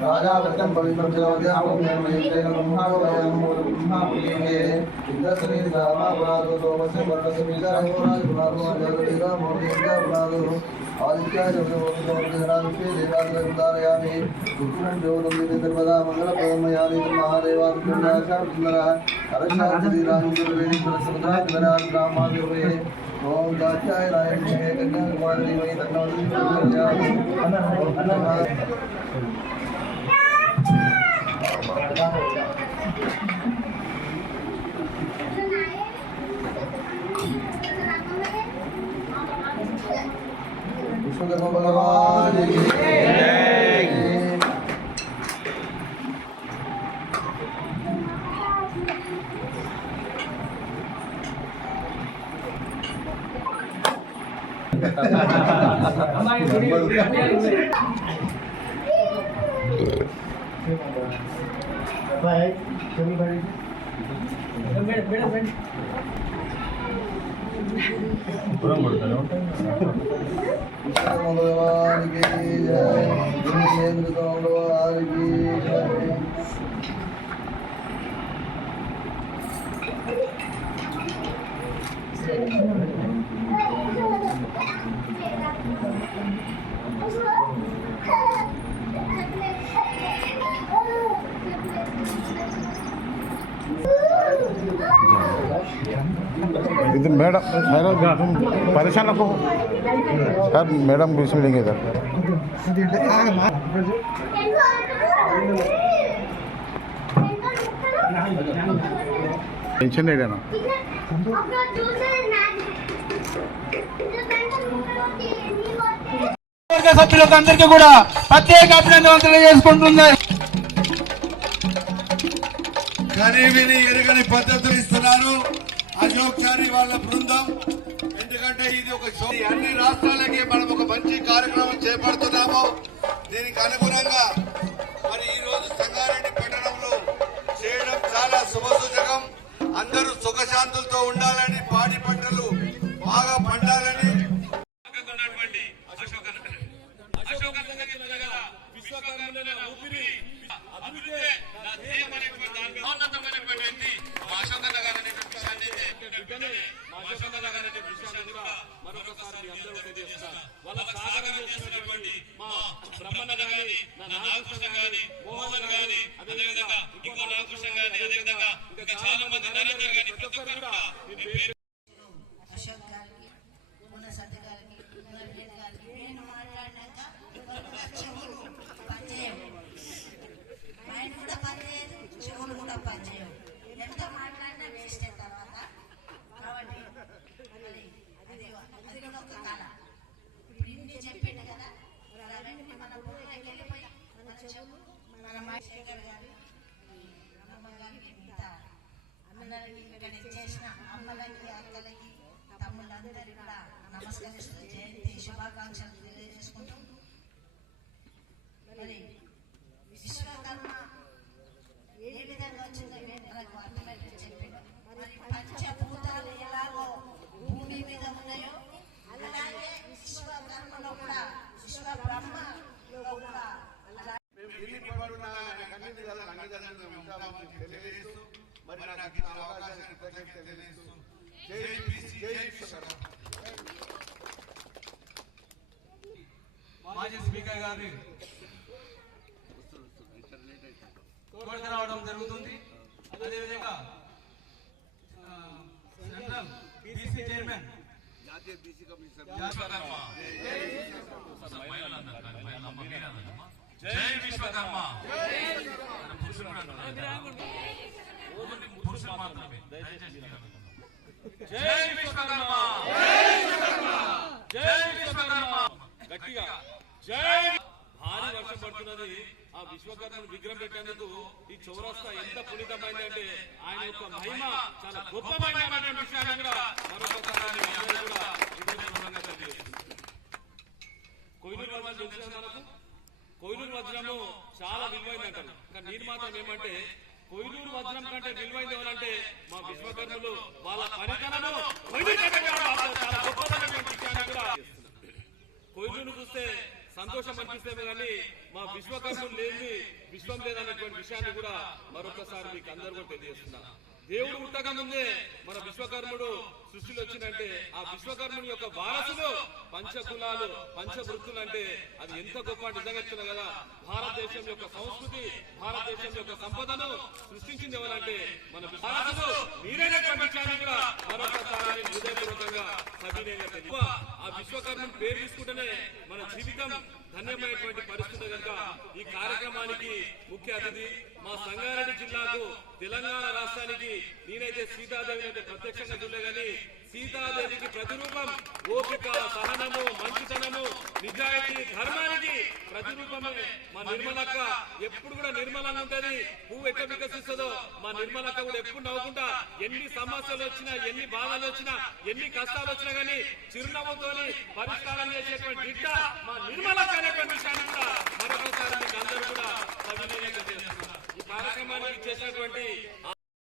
राजावृत्तं पवित्रं जगवद्यामोहमेन ब्रह्मावयं ब्रह्मापुलिके इंद्रसनीति दामापुरादो सोमस्य वर्णस्य बीजाहोराजपुरादो मोदीन्द्रपुरादो आदित्याय जगदोपसमर्पयामि देवादिवन्दारयामि सुखं ज्योतिर्मदा मंगलप्रदमयामि महादेवादिपुण्याख्यां हरशादिराजवेदी सरस्वती रामादेवे ओम दाक्षाय राय कन्या कुमार देवी तन्नोदी विश्वकर्मा भगवान की भगवान की जय भगवान की जय इधर मैडम परेशान रखो सर मैडम बीच में लेंगे इधर टेंशन नहीं लेना సభ్యులకు అందరికీ కూడా ప్రత్యేక అభినందనలు తెలియజేసుకుంటున్నారు. కానీ విని ఎరుగని పద్ధతులు ఇస్తున్నారు అశోక్ చారి వాళ్ళ బృందం. ఎందుకంటే ఇది ఒక అన్ని రాష్ట్రాలకి మనం ఒక మంచి కార్యక్రమం చేపడుతున్నాము. దీనికి అనుగుణంగా మరి ఈ రోజు సంగారెడ్డి పట్టణంలో చేయడం చాలా శుభసూచకం. అందరూ సుఖశాంతులతో ఉండాలని, పాడి పంటలు బాగా పండాలని బ్రహ్మన్న గాని, నాగకృష్ణ గాని, మోహన్ గాని, అదేవిధంగా ఇంకో నాగకృష్ణ గాని, అదేవిధంగా ఇంకా చాలా మంది నరేంద్ర గాని ప్రతి ఒక్కరు కూడా అశోక్ గారికి, సత్య గారికి, గారికి నేను మాట్లాడినాక చెవులు పనిచేయవు, మైండ్ కూడా పనిచేయదు, చెవులు కూడా పనిచేయవు. ఎంత మాట్లాడినా వేస్ట్ అయిన తర్వాత కాబట్టి అది కూడా ఒక కళ. ఇప్పుడు ఇన్ని చెప్పిండు కదా, మన భూమిలోకి వెళ్ళిపోయి మన చెవులు మన మాట నమస్కరిస్తూ జయంతి శుభాకాంక్షలు తెలియజేసుకుంటూ మరి విశ్వకర్మ ఏ విధంగా వచ్చిందో మనకు అర్థమైతే చెప్పిండు. మరి పంచభూతాలు ఎలాగో భూమి మీద ఉన్నాయో అలాగే విశ్వకర్మలో కూడా విశ్వబ్రహ్మలో కూడా మేము ఎన్ని పడుతున్నా కన్నీటి కదా ఉంటామని తెలియజేస్తూ మరి నాకు ఇచ్చిన అవకాశాన్ని కృతజ్ఞతలు తెలియజేస్తూ జై బీసీ జై విశ్వకర్మ. మాజీ స్పీకర్ గారి కోరిక రావడం జరుగుతుంది. అదేవిధంగా సెంట్రల్ బీసీ చైర్మన్ జాతీయ బీసీ కమిషన్ విశ్వకర్మ జై విశ్వకర్మ. పురుషులు కూడా అంటున్నారు. ఓన్లీ పురుషులు మాత్రమే. దయచేసి జై విశ్వకర్మ జై విశ్వకర్మ గట్టిగా జై. భారీ వర్షం పడుతున్నది. ఆ విశ్వకర్మను విగ్రహం పెట్టేందుకు ఈ చౌరస్తా ఎంత పునీతమైంది అంటే ఆయన యొక్క మహిమ చాలా గొప్ప మహిమైనటువంటి విషయాన్ని కూడా మరొకసారి మీ అందరూ కూడా హృదయపూర్వకంగా తెలియజేస్తున్నాను. కోహినూరు వజ్రం తెలుసు మనకు. కోహినూరు వజ్రము చాలా విలువైంది అంటారు. కానీ నేను మాత్రం ఏమంటే కోహినూరు వజ్రం కంటే విలువైంది ఎవరంటే మా విశ్వకర్మలు వాళ్ళ పనితనము చాలా గొప్పదైనటువంటి విషయాన్ని కూడా కోహినూరు చూస్తే సంతోషం అనిపిస్తేనే కానీ మా విశ్వకర్మలు లేని విశ్వం లేదన్నటువంటి విషయాన్ని కూడా మరొకసారి మీకు అందరూ కూడా తెలియజేస్తున్నా. దేవుడు పుట్టక ముందే మన విశ్వకర్ముడు సృష్టిలో వచ్చిందంటే ఆ విశ్వకర్ముని యొక్క వారసులు పంచకులాలు పంచవృత్తులు అంటే అది ఎంత గొప్ప నిజంగా చెప్తున్నా కదా. భారతదేశం యొక్క సంస్కృతి భారతదేశం యొక్క సంపదను సృష్టించింది ఎవరంటే మన వారసులు మీరైనటువంటి విషయాన్ని కూడా మరొకసారి హృదయపూర్వకంగా సవినయంగా తెలియ. ఆ విశ్వకర్మని పేరు తీసుకుంటేనే మన జీవితం ధన్యమైనటువంటి పరిస్థితి కనుక ఈ కార్యక్రమానికి ముఖ్య అతిథి మా సంగారెడ్డి జిల్లాకు తెలంగాణ రాష్ట్రానికి నేనైతే సీతాదేవిని అయితే ప్రత్యక్షంగా చూడలే కానీ సీతాదేవికి ప్రతిరూపం ఓపిక సహనము మంచితనము నిజాయితీ ధర్మానికి ప్రతిరూపమే మా నిర్మలక్క. ఎప్పుడు కూడా నిర్మలంగా ఉంటది. పువ్వు ఎట్లా వికసిస్తుందో మా నిర్మలక్క కూడా ఎప్పుడు నవ్వుకుంటా ఎన్ని సమస్యలు వచ్చినా ఎన్ని బాధలు వచ్చినా ఎన్ని కష్టాలు వచ్చినా గానీ చిరునవ్వుతోని పరిష్కారం చేసేటువంటి బిడ్డ మా నిర్మలక్క అనేటువంటి విషయాన్ని కూడా మరొకసారి మీకు అందరూ కూడా సవినయంగా తెలియజేస్తున్నారు. ఈ కార్యక్రమానికి చేసినటువంటి